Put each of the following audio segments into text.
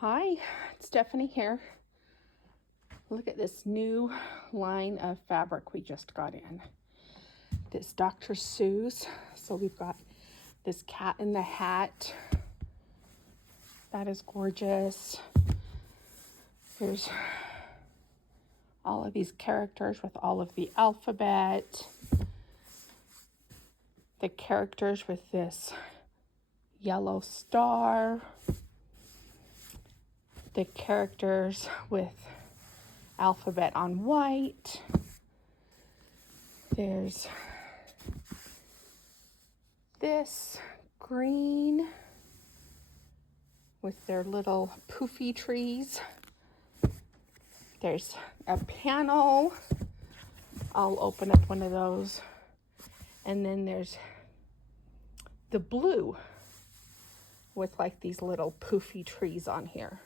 Hi, it's Stephanie here. Look at this new line of fabric we just got in. This Dr. Suess. So we've got this cat in the hat. That is gorgeous. There's all of these characters with all of the alphabet. The characters with this yellow star. The characters with alphabet on white. There's this green with their little poofy trees. There's a panel. I'll open up one of those. And then there's the blue with like these little poofy trees on here.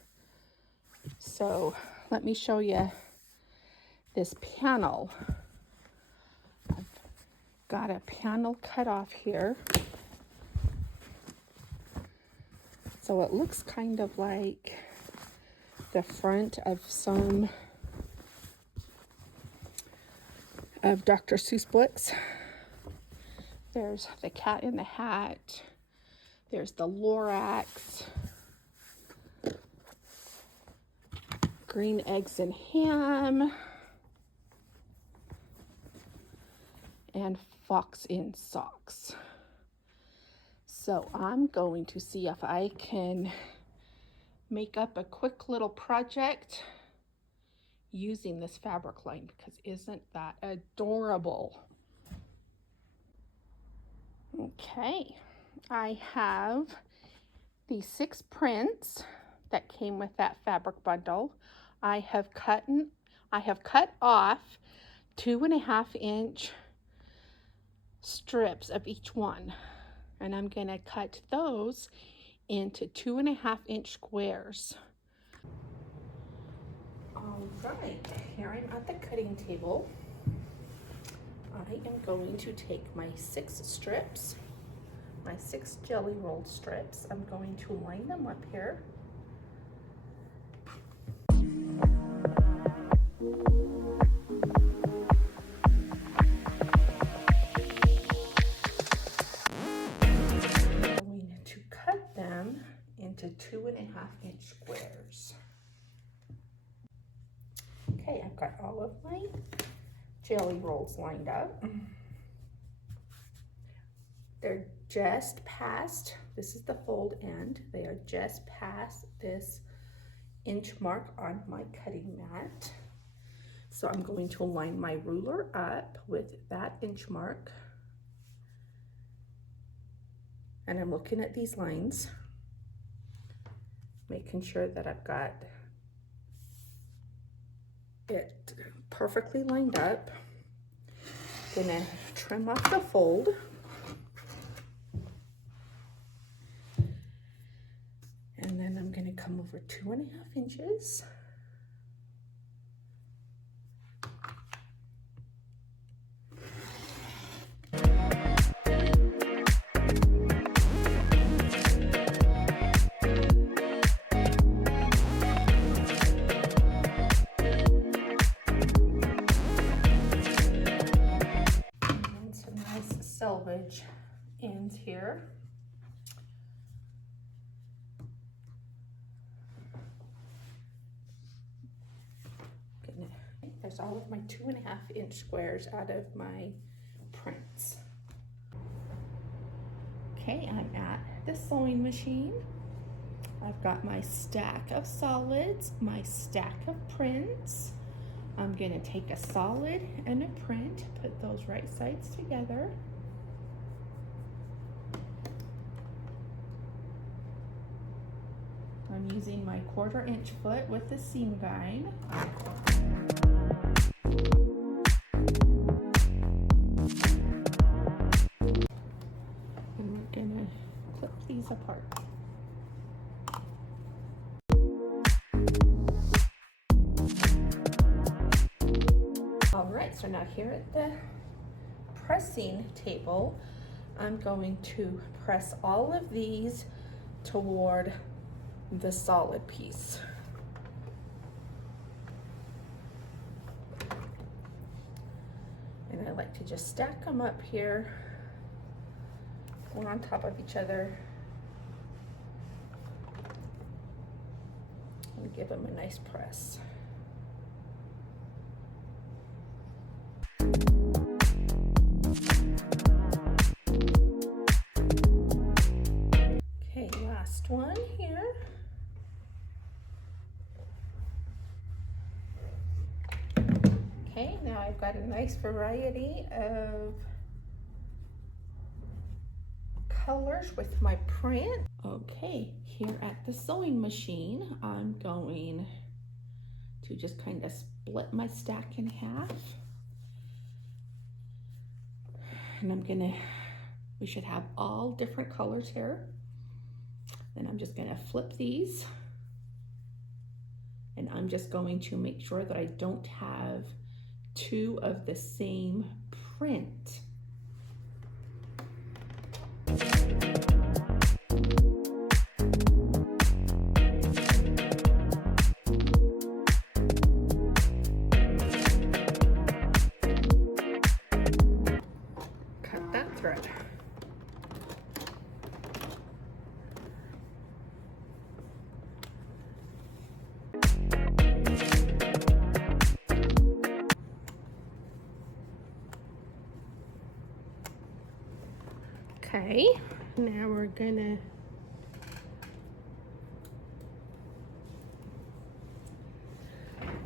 So let me show you this panel. I've got a panel cut off here. So it looks kind of like the front of some of Dr. Seuss books. There's the cat in the hat. There's the Lorax. Green eggs and ham. And fox in socks. So I'm going to see if I can make up a quick little project using this fabric line, because isn't that adorable? Okay, I have the 6 prints that came with that fabric bundle. I have cut off 2.5 inch strips of each one, and I'm going to cut those into 2.5 inch squares. All right, here I'm at the cutting table. I am going to take my 6 strips, my 6 jelly rolled strips. I'm going to line them up here. I'm going to cut them into 2.5 inch squares. Okay, I've got all of my jelly rolls lined up. They're just past, this is the fold end, they are just past this inch mark on my cutting mat. So I'm going to line my ruler up with that inch mark. And I'm looking at these lines, making sure that I've got it perfectly lined up. Gonna trim off the fold. And then I'm gonna come over 2.5 inches. Selvage ends here. There's all of my 2.5 inch squares out of my prints. Okay, I'm at the sewing machine. I've got my stack of solids, my stack of prints. I'm gonna take a solid and a print, put those right sides together. I'm using my 1/4 inch foot with the seam guide. And we're gonna clip these apart. All right, so now here at the pressing table, I'm going to press all of these toward the solid piece. And I like to just stack them up here, one on top of each other, and give them a nice press. Okay, last one here. Okay, now I've got a nice variety of colors with my print. Okay, here at the sewing machine, I'm going to just kind of split my stack in half. And we should have all different colors here. Then I'm just gonna flip these. And I'm just going to make sure that I don't have two of the same print. Cut that thread. Okay, now we're gonna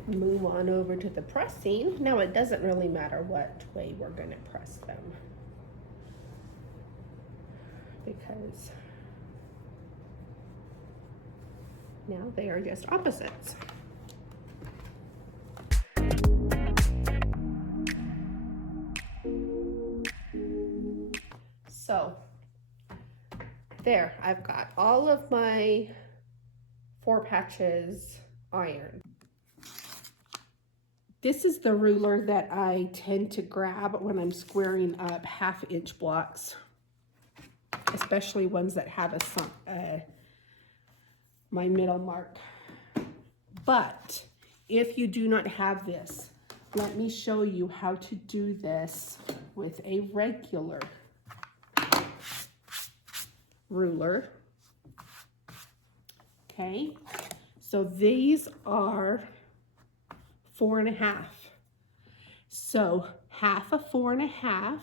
move on over to the pressing. Now it doesn't really matter what way we're gonna press them, because now they are just opposites. So there, I've got all of my 4 patches ironed. This is the ruler that I tend to grab when I'm squaring up 1/2 inch blocks, especially ones that have my middle mark. But if you do not have this, let me show you how to do this with a regular ruler. Okay, so these are 4 1/2. So 1/2 of 4 1/2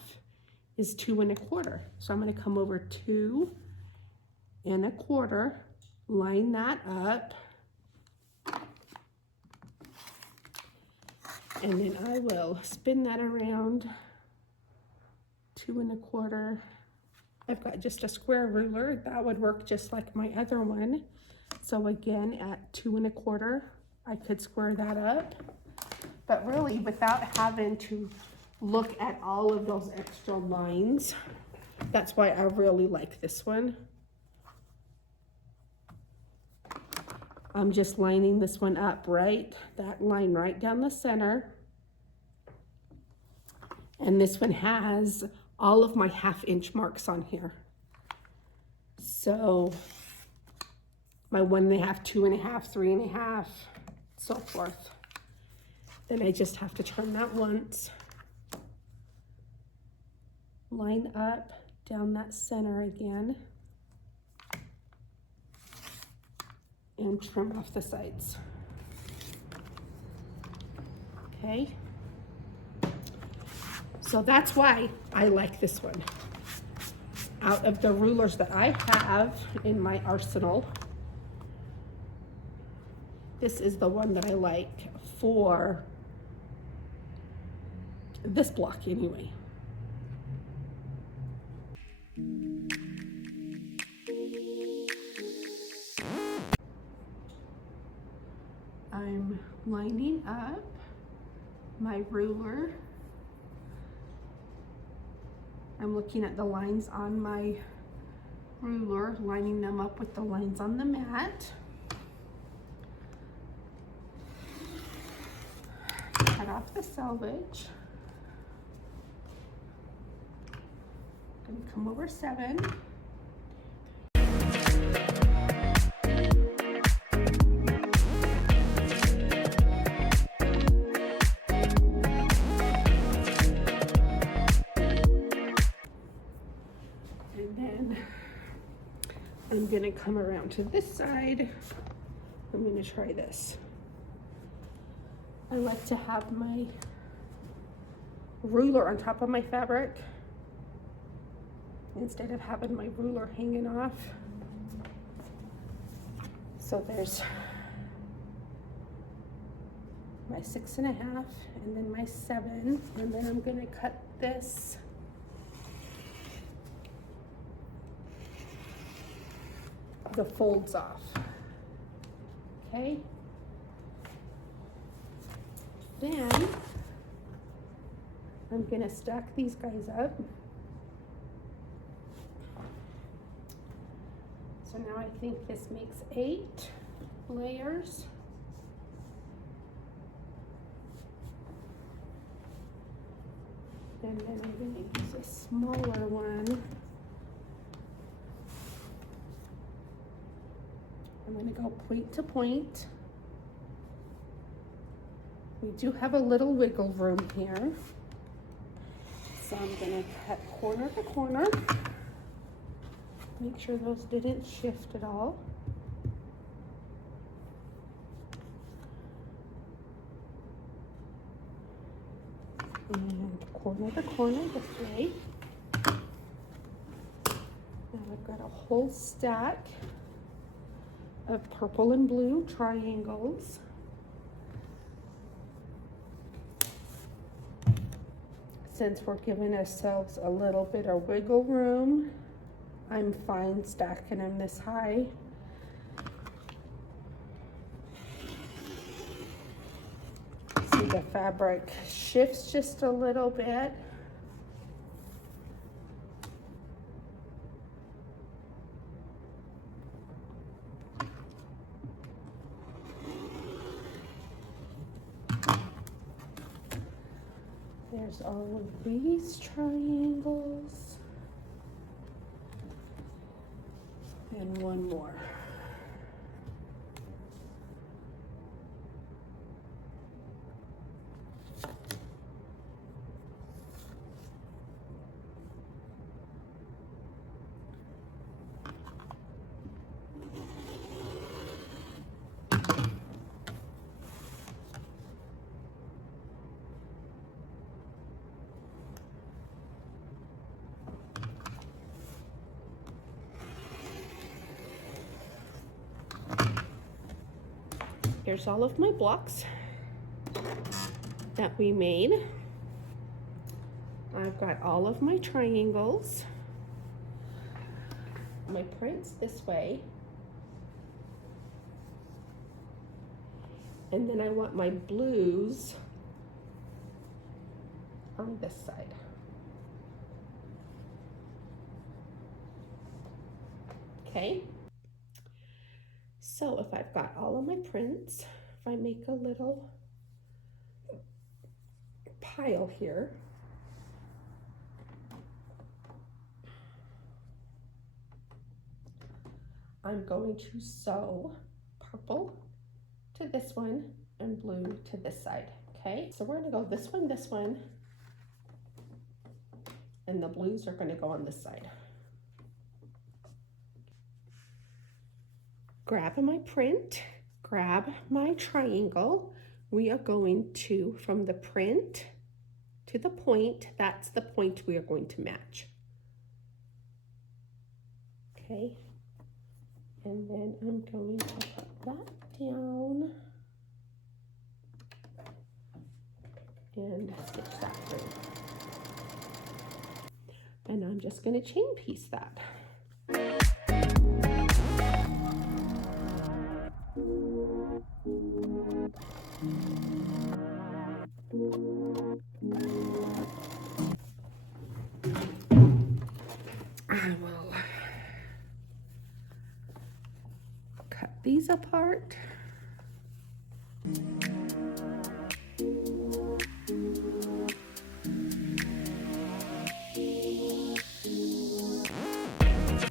is 2 1/4. So I'm going to come over 2 1/4, line that up, and then I will spin that around 2 1/4. I've got just a square ruler that would work just like my other one. So again, at 2 1/4, I could square that up, but really without having to look at all of those extra lines. That's why I really like this one. I'm just lining this one up, right? That line right down the center. And this one has all of my 1/2 inch marks on here. So my 1 1/2, 2 1/2, 3 1/2, so forth. Then I just have to turn that once, line up down that center again, and trim off the sides. Okay. So that's why I like this one. Out of the rulers that I have in my arsenal, this is the one that I like for this block anyway. I'm lining up my ruler. I'm looking at the lines on my ruler, lining them up with the lines on the mat. Cut off the selvage. I'm gonna come over 7. gonna come around to this side. I'm gonna try this. I like to have my ruler on top of my fabric instead of having my ruler hanging off. So there's my 6.5 and then my 7, and then I'm gonna cut this the folds off. Okay, then I'm gonna stack these guys up. So now I think this makes 8 layers. And then I'm going to use a smaller one. I'm going to go point to point. We do have a little wiggle room here. So I'm going to cut corner to corner. Make sure those didn't shift at all. And corner to corner this way. Now I've got a whole stack of purple and blue triangles. Since we're giving ourselves a little bit of wiggle room, I'm fine stacking them this high. See, the fabric shifts just a little bit. There's all of these triangles. And one more. Here's all of my blocks that we made. I've got all of my triangles, my prints this way, and then I want my blues on this side. Okay. So if I've got all of my prints, if I make a little pile here, I'm going to sew purple to this one and blue to this side. Okay, so we're gonna go this one, and the blues are gonna go on this side. Grab my print, grab my triangle. We are going to, from the print to the point, that's the point we are going to match. Okay, and then I'm going to put that down and stitch that through. And I'm just going to chain piece that. I will cut these apart.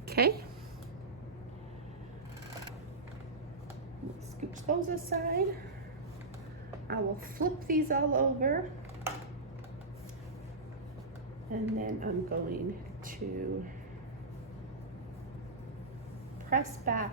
Okay. Scooch those aside. I will flip these all over. And then I'm going to press back.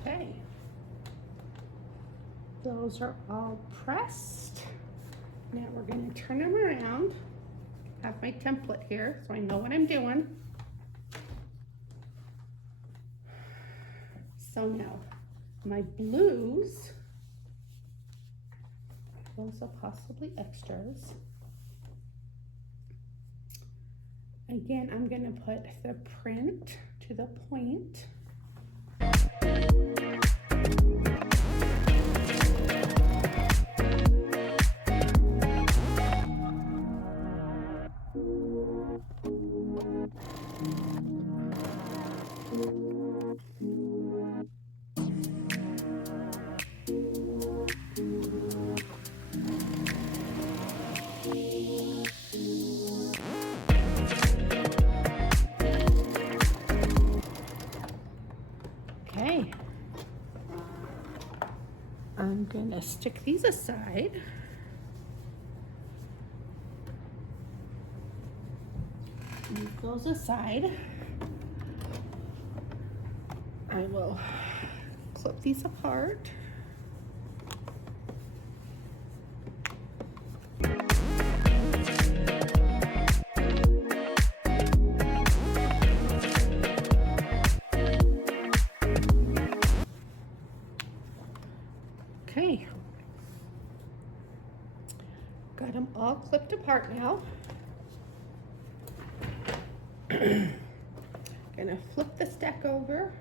Okay, those are all pressed. Now we're going to turn them around. I have my template here, so I know what I'm doing. So now, my blues, those are possibly extras. Again, I'm going to put the print to the point. Okay, I'm gonna stick these aside. Move those aside. I will clip these apart. Okay, got them all clipped apart now. Gonna flip the stack over.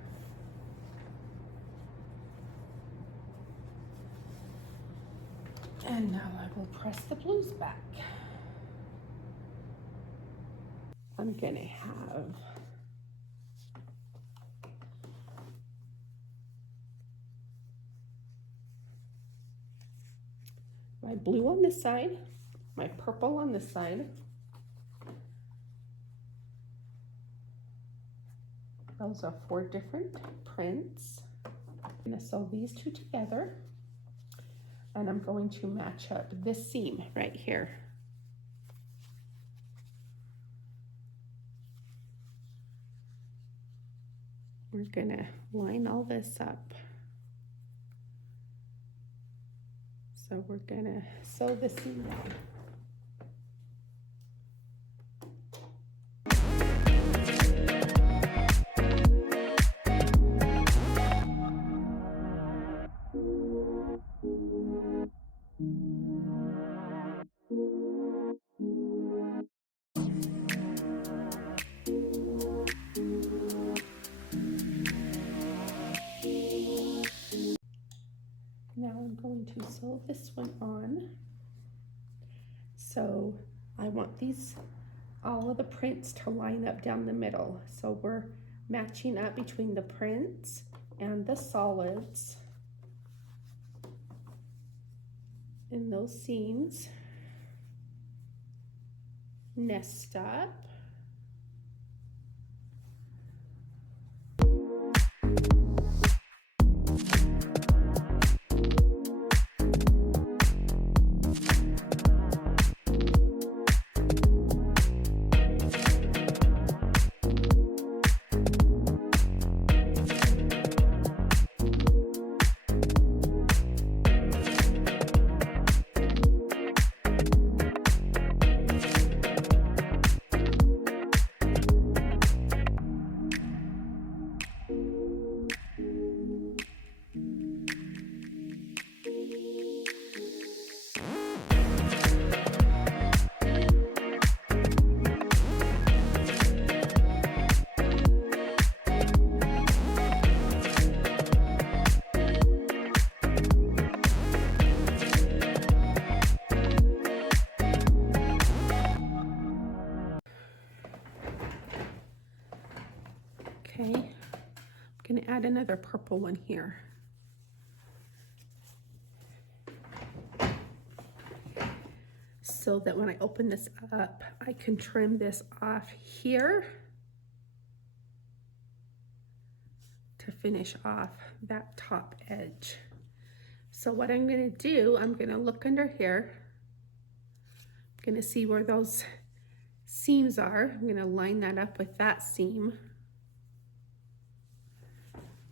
And now I will press the blues back. I'm gonna have my blue on this side, my purple on this side. Those are 4 different prints. I'm gonna sew these 2 together, and I'm going to match up this seam right here. We're gonna line all this up. So we're gonna sew the seam down. Now I'm going to sew this one on. So I want all of the prints to line up down the middle. So we're matching up between the prints and the solids in those seams. Nest up. Okay, I'm gonna add another purple one here. so that when I open this up, I can trim this off here to finish off that top edge. So what I'm gonna do, I'm gonna look under here. I'm gonna see where those seams are. I'm gonna line that up with that seam.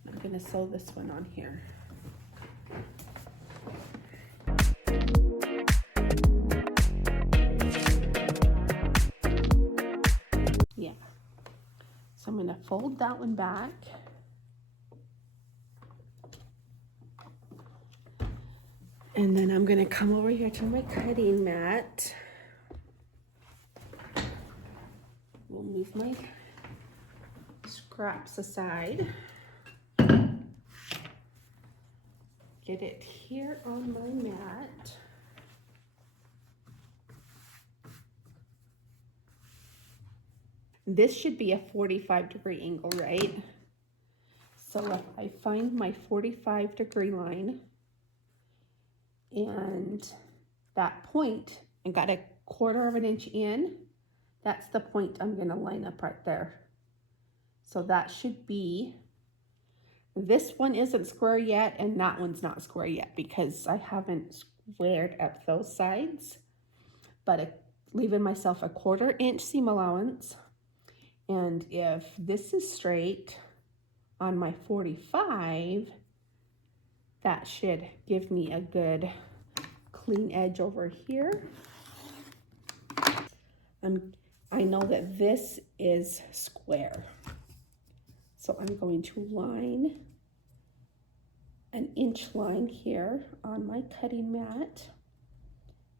I'm gonna sew this one on here. Yeah. So I'm gonna fold that one back. And then I'm gonna come over here to my cutting mat. We'll move my scraps aside. Get it here on my mat. This should be a 45-degree angle, right? So if I find my 45-degree line and that point and got a 1/4 of an inch in, that's the point I'm gonna line up right there. So that should be, this one isn't square yet and that one's not square yet because I haven't squared up those sides, but leaving myself a 1/4 inch seam allowance. And if this is straight on my 45, that should give me a good clean edge over here. I know that this is square. So I'm going to line an inch line here on my cutting mat.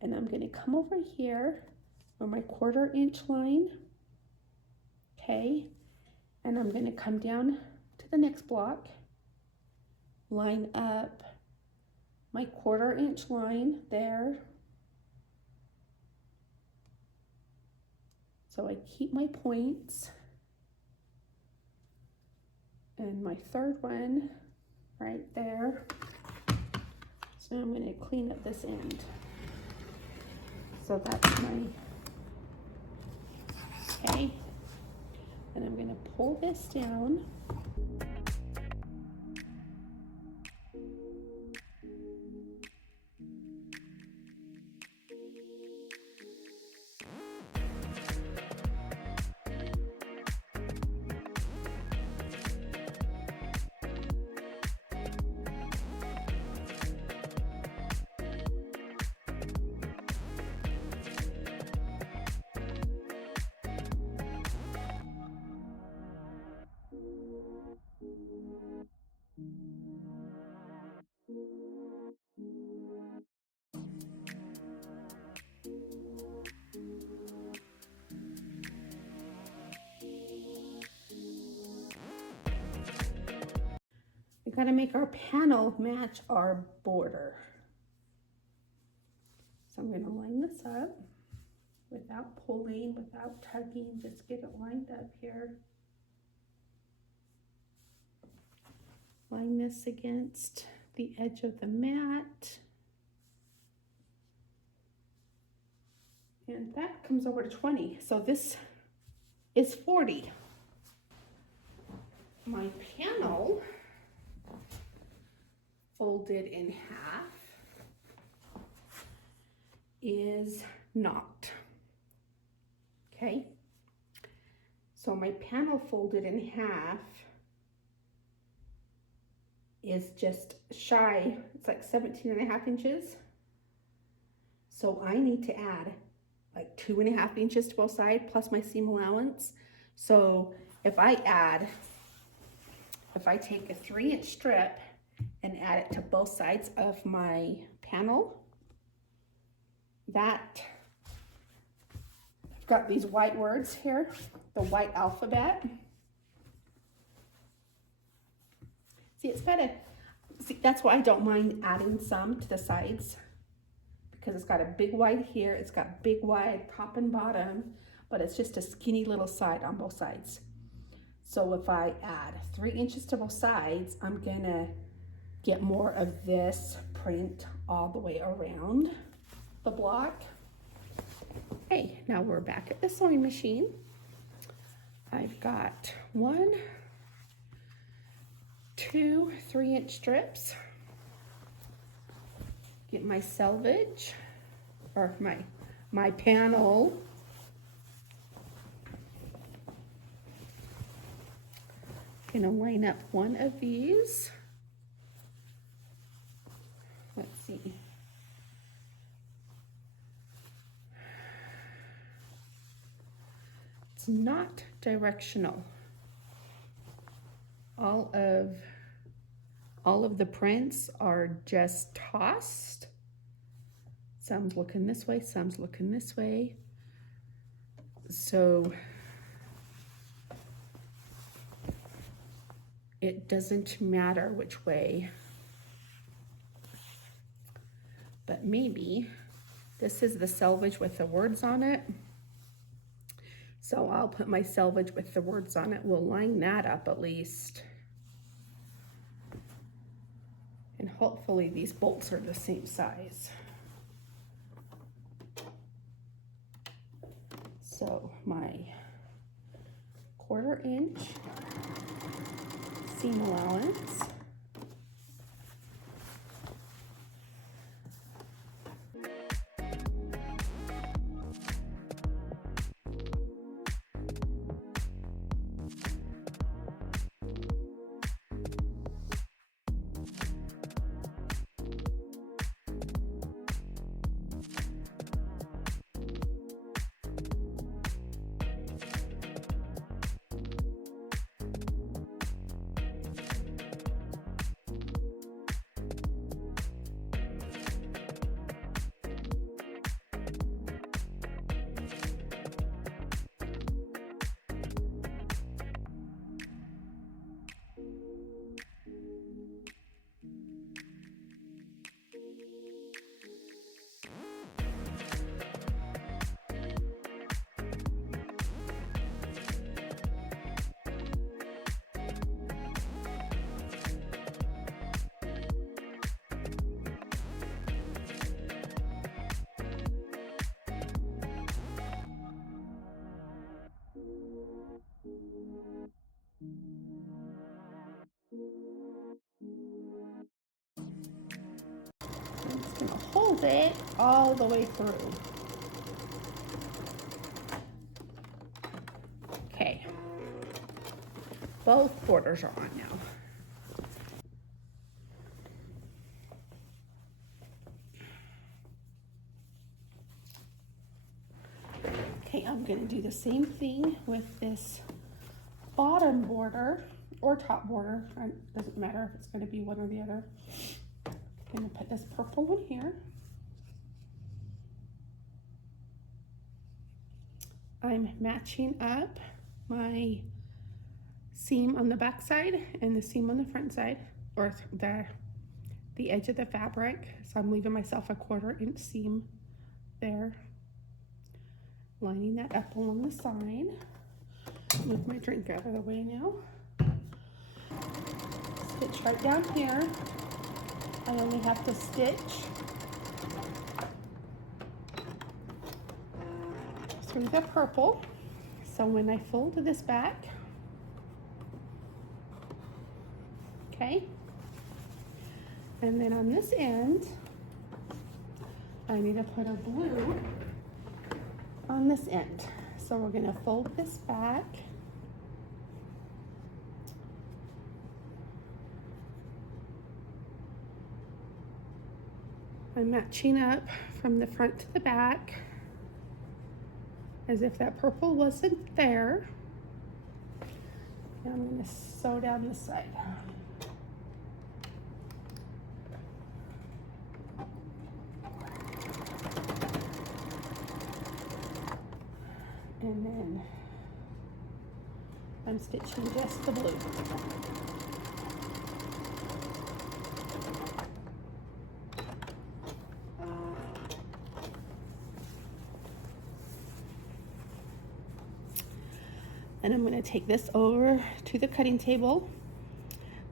And I'm gonna come over here on my 1/4 inch line. Okay, and I'm gonna come down to the next block, line up my 1/4 inch line there. So I keep my points. And my third one right there. So I'm gonna clean up this end. So that's my, okay. And I'm gonna pull this down. We gotta make our panel match our border. So I'm gonna line this up without pulling, without tugging, just get it lined up here. Line this against the edge of the mat. And that comes over to 20. So this is 40. My panel folded in half is not. Okay. So my panel folded in half is just shy, it's like 17.5 inches. So I need to add like 2.5 inches to both sides plus my seam allowance. So if I take a 3-inch strip and add it to both sides of my panel, that, I've got these white words here, the white alphabet. See, it's got a, see, that's why I don't mind adding some to the sides, because it's got a big wide here, it's got big wide top and bottom, but it's just a skinny little side on both sides. So if I add 3 inches to both sides, I'm gonna get more of this print all the way around the block. now we're back at the sewing machine. I've got 1, 2 3-inch strips. Get my selvage, or my panel. Gonna line up one of these. Let's see. It's not directional. All of the prints are just tossed. Some's looking this way, some's looking this way. So it doesn't matter which way. But maybe this is the selvage with the words on it. So I'll put my selvage with the words on it. We'll line that up at least. And hopefully these bolts are the same size. So my 1/4 inch seam allowance. I'm just gonna hold it all the way through. Okay, both borders are on now. Okay, I'm gonna do the same thing with this bottom border or top border. It doesn't matter if it's gonna be one or the other. I'm gonna put this purple one here. I'm matching up my seam on the back side and the seam on the front side, or the edge of the fabric. So I'm leaving myself a 1/4 inch seam there. Lining that up along the side. Move my drink out of the way now. Stitch right down here. I only have to stitch through the purple. So when I fold this back, okay, and then on this end, I need to put a blue on this end. So we're gonna fold this back. I'm matching up from the front to the back as if that purple wasn't there. And I'm gonna sew down this side. And then I'm stitching just the blue. And I'm going to take this over to the cutting table,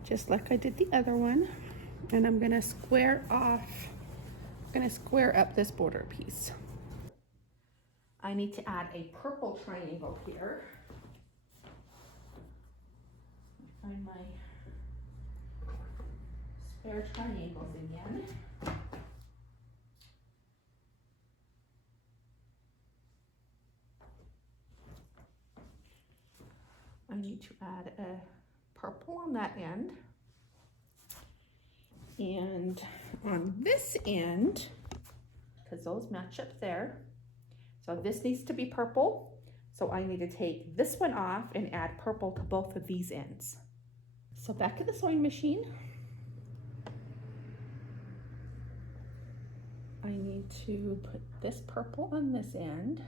just like I did the other one. And I'm going to square up this border piece. I need to add a purple triangle here. Find my spare triangles again. I need to add a purple on that end. And on this end, because those match up there, so this needs to be purple. So I need to take this one off and add purple to both of these ends. So back at the sewing machine, I need to put this purple on this end.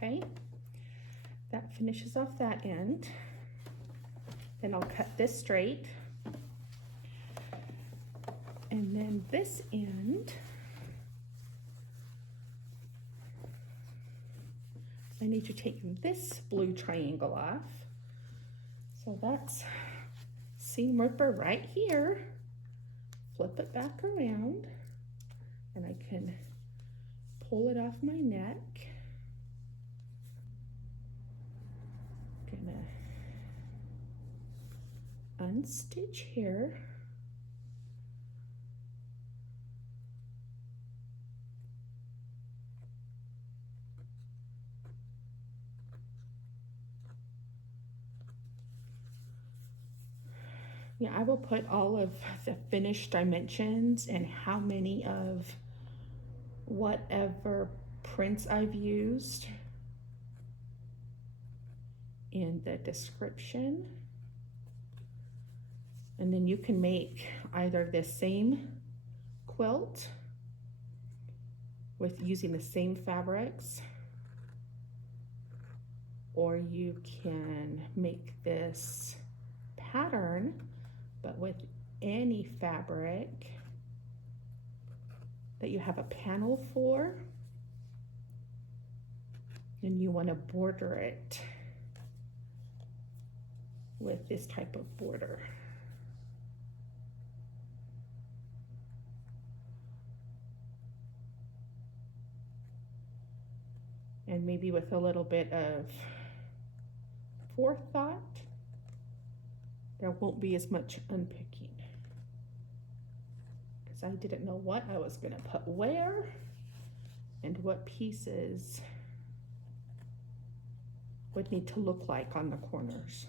Okay, that finishes off that end. Then I'll cut this straight. And then this end, I need to take this blue triangle off. So that's seam ripper right here. Flip it back around and I can pull it off my neck. Gonna unstitch here. Yeah, I will put all of the finished dimensions and how many of whatever prints I've used in the description. And then you can make either the same quilt with using the same fabrics, or you can make this pattern but with any fabric that you have a panel for and you want to border it with this type of border. And maybe with a little bit of forethought, there won't be as much unpicking, because I didn't know what I was going to put where and what pieces would need to look like on the corners.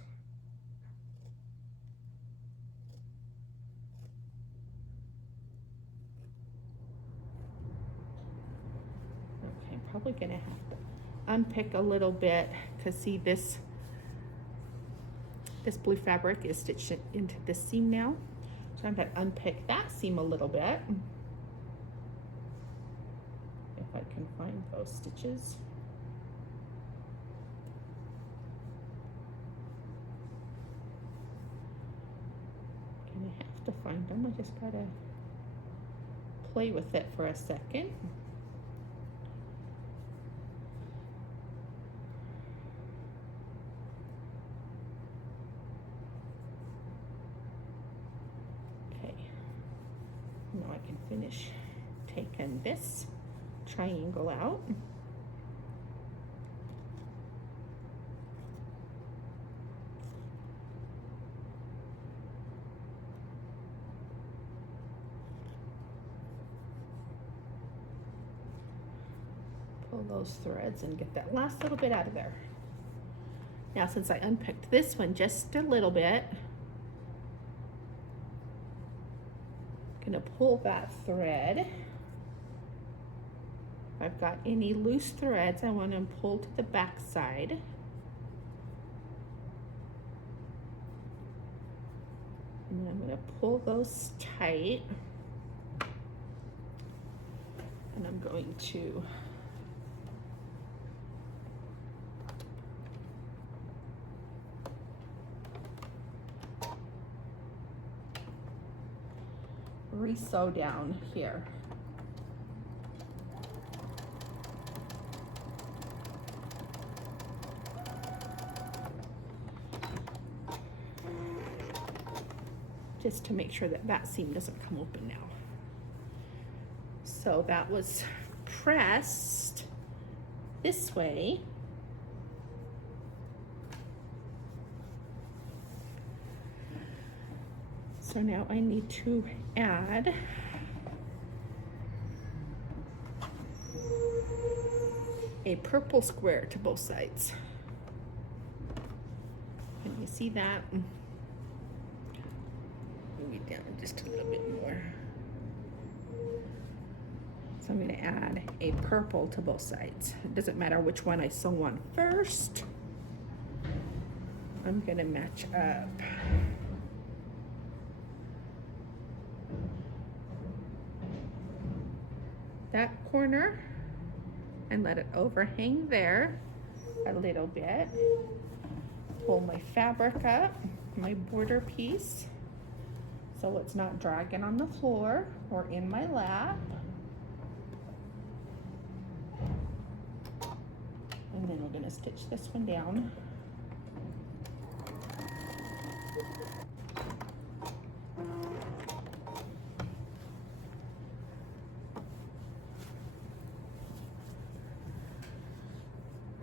Okay, I'm probably going to have to unpick a little bit, because see, this blue fabric is stitched into this seam now. So I'm going to unpick that seam a little bit. If I can find those stitches. Gonna have to find them. I just gotta play with it for a second. Now I can finish taking this triangle out. Pull those threads and get that last little bit out of there. Now, since I unpicked this one just a little bit, gonna pull that thread. If I've got any loose threads, I want to pull to the back side. And then I'm gonna pull those tight. And I'm going to re-sew down here. Just to make sure that that seam doesn't come open now. So that was pressed this way. So now I need to add a purple square to both sides. Can you see that? Move it down just a little bit more. So I'm going to add a purple to both sides. It doesn't matter which one I sew on first. I'm going to match up. That corner and let it overhang there a little bit. Pull my fabric up, my border piece, so it's not dragging on the floor or in my lap. And then we're going to stitch this one down.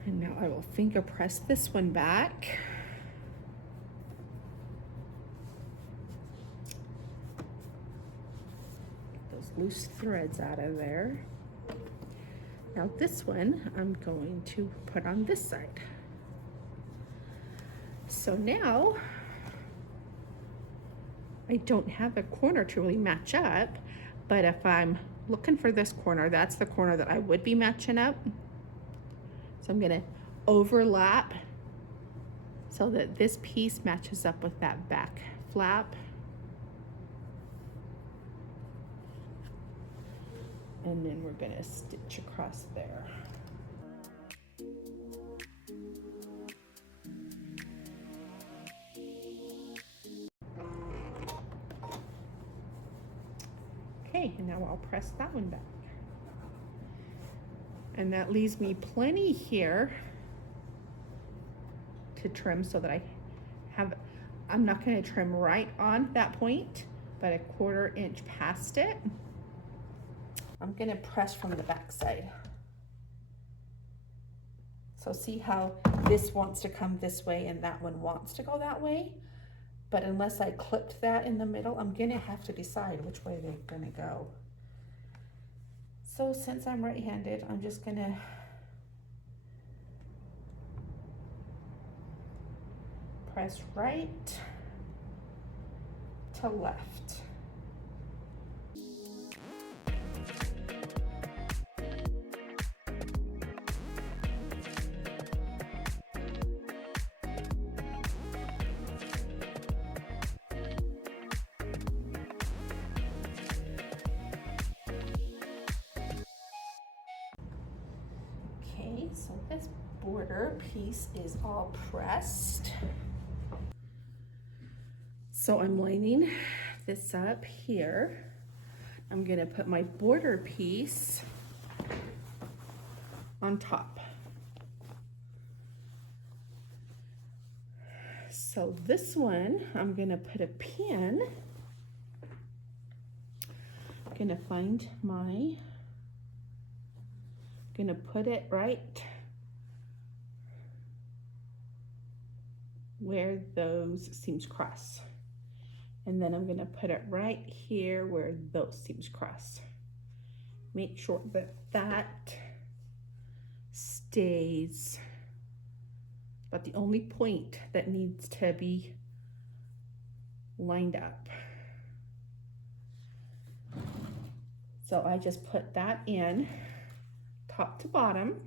And now I will finger press this one back. Get those loose threads out of there. Now this one I'm going to put on this side. So now I don't have a corner to really match up, but if I'm looking for this corner, that's the corner that I would be matching up. So I'm gonna overlap so that this piece matches up with that back flap. And then we're gonna stitch across there. Okay, and now I'll press that one back. And that leaves me plenty here to trim so that I'm not gonna trim right on that point, but a 1/4 inch past it. I'm gonna press from the back side. So see how this wants to come this way and that one wants to go that way? But unless I clipped that in the middle, I'm gonna have to decide which way they're gonna go. So since I'm right-handed, I'm just gonna press right to left. So this border piece is all pressed. So I'm lining this up here. I'm gonna put my border piece on top. So this one, I'm gonna put a pin. I'm gonna find gonna put it right where those seams cross. And then I'm gonna put it right here where those seams cross. Make sure that that stays about the only point that needs to be lined up. So I just put that in top to bottom,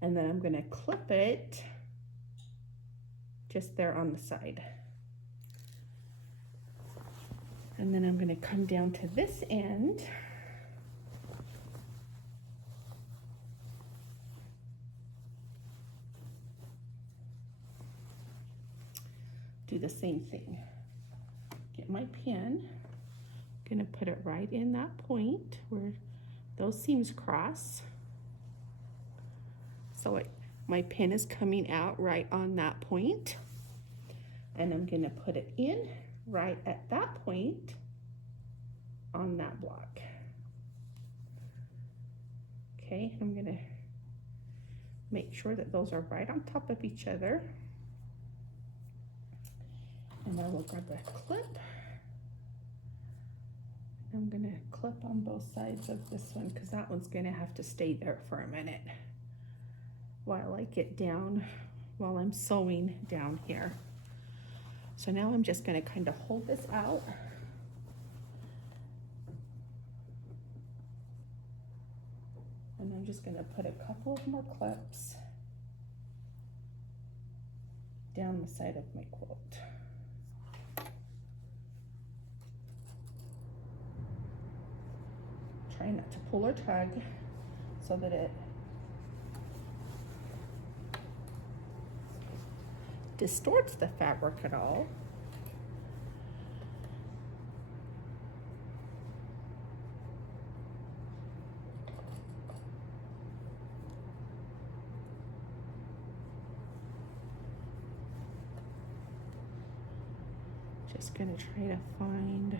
and then I'm gonna clip it just there on the side. And then I'm gonna come down to this end. Do the same thing. Get my pin, Gonna put it right in that point where those seams cross. So my pin is coming out right on that point. And I'm gonna put it in right at that point on that block. Okay, I'm gonna make sure that those are right on top of each other. And I will grab a clip. I'm gonna clip on both sides of this one because that one's gonna have to stay there for a minute while I get down, while I'm sewing down here. So now I'm just gonna kind of hold this out. And I'm just gonna put a couple of more clips down the side of my quilt. Try not to pull or tug so that it distorts the fabric at all. Just gonna try to find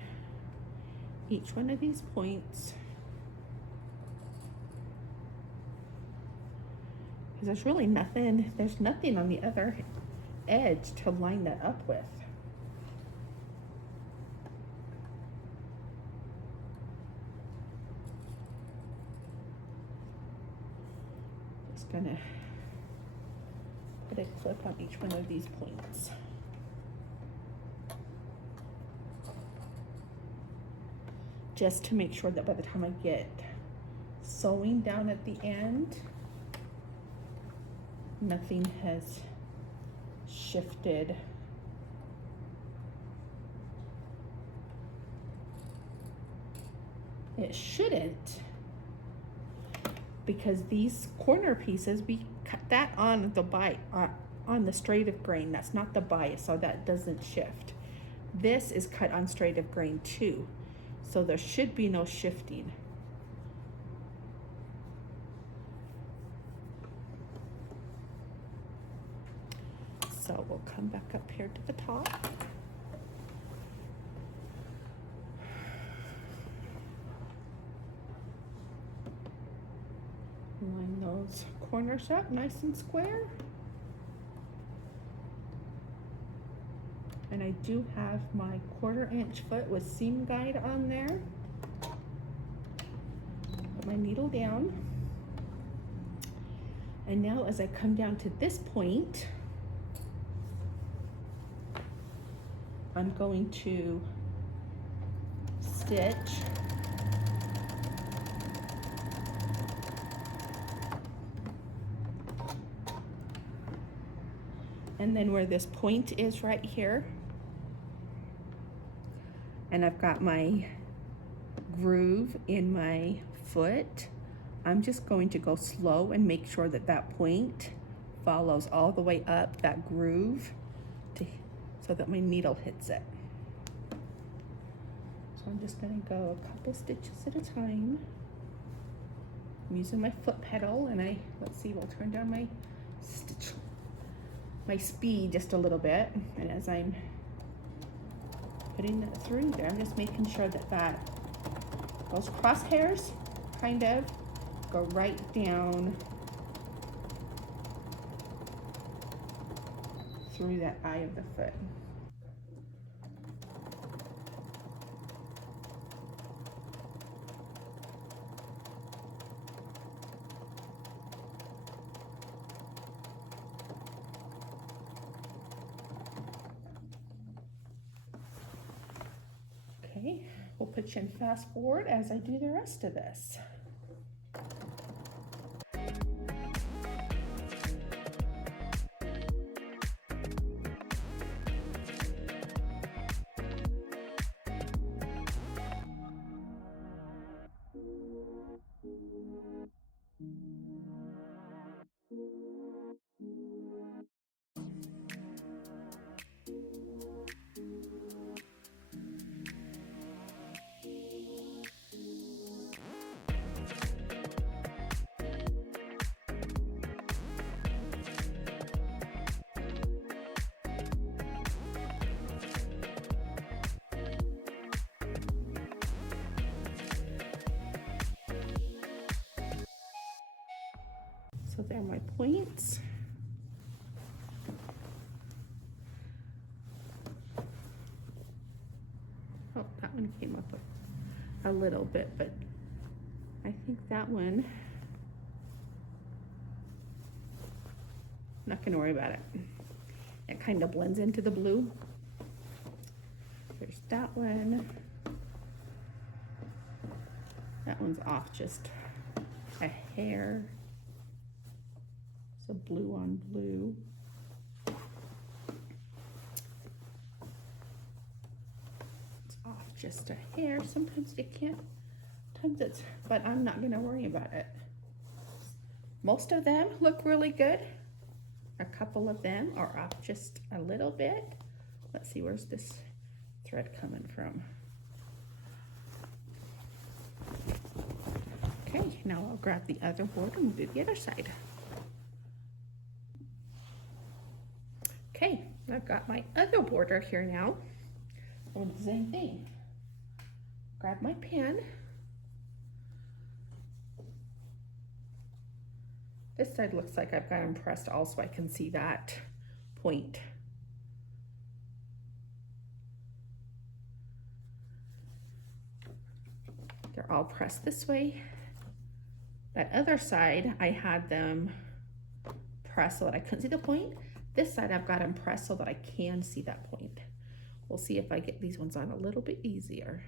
each one of these points. Because there's really nothing, there's nothing on the other edge to line that up with. Just gonna put a clip on each one of these points. Just to make sure that by the time I get sewing down at the end, nothing has shifted. It shouldn't, because these corner pieces, we cut that on the on the straight of grain. That's not the bias, so that doesn't shift. This is cut on straight of grain too, so there should be no shifting. So we'll come back up here to the top. Line those corners up nice and square. And I do have my 1/4 inch foot with seam guide on there. Put my needle down. And now as I come down to this point, I'm going to stitch and then where this point is right here, and I've got my groove in my foot, I'm just going to go slow and make sure that that point follows all the way up that groove so that my needle hits it. So I'm just gonna go a couple stitches at a time. I'm using my foot pedal, and let's see, we'll turn down my speed just a little bit. And as I'm putting that through there, I'm just making sure that those crosshairs kind of go right down through that eye of the foot. Okay, we'll put you in fast forward as I do the rest of this. So there are my points. Oh, that one came up a little bit, but I think that one, not gonna worry about it. It kind of blends into the blue. There's that one. That one's off just a hair. So blue on blue. It's off just a hair. Sometimes you can't, sometimes it's, but I'm not gonna worry about it. Most of them look really good. A couple of them are off just a little bit. Let's see, where's this thread coming from? Okay, now I'll grab the other board and do the other side. Okay, I've got my other border here now. I'll do the same thing. Grab my pen. This side looks like I've got them pressed also. I can see that point. They're all pressed this way. That other side, I had them pressed so that I couldn't see the point. This side, I've got them pressed so that I can see that point. We'll see if I get these ones on a little bit easier.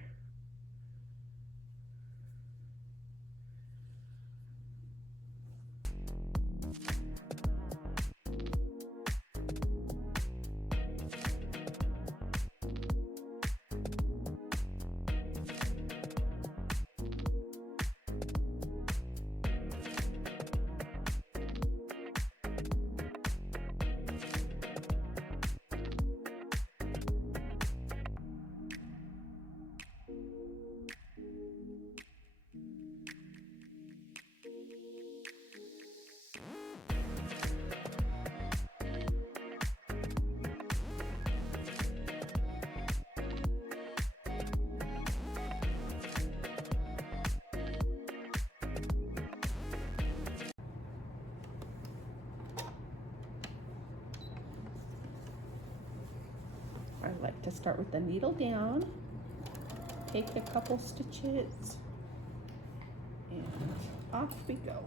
I like to start with the needle down, take a couple stitches, and off we go.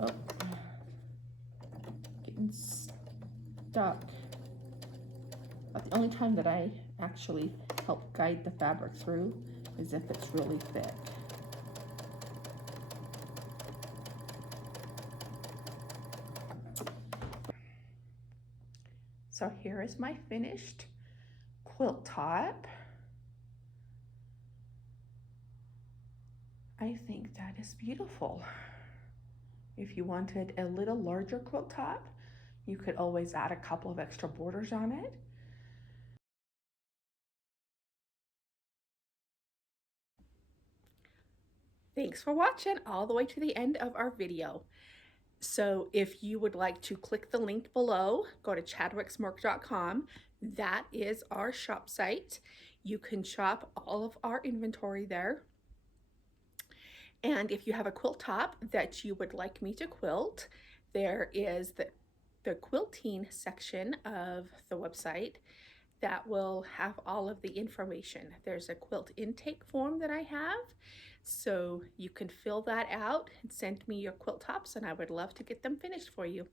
Oh, getting stuck. But the only time that I actually help guide the fabric through is if it's really thick. So here is my finished quilt top. I think that is beautiful. If you wanted a little larger quilt top, you could always add a couple of extra borders on it. Thanks for watching all the way to the end of our video. So if you would like to click the link below, go to chadwicksmark.com. That is our shop site. You can shop all of our inventory there. And if you have a quilt top that you would like me to quilt, there is the quilting section of the website that will have all of the information. There's a quilt intake form that I have, so you can fill that out and send me your quilt tops, and I would love to get them finished for you.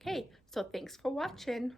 Okay, so thanks for watching.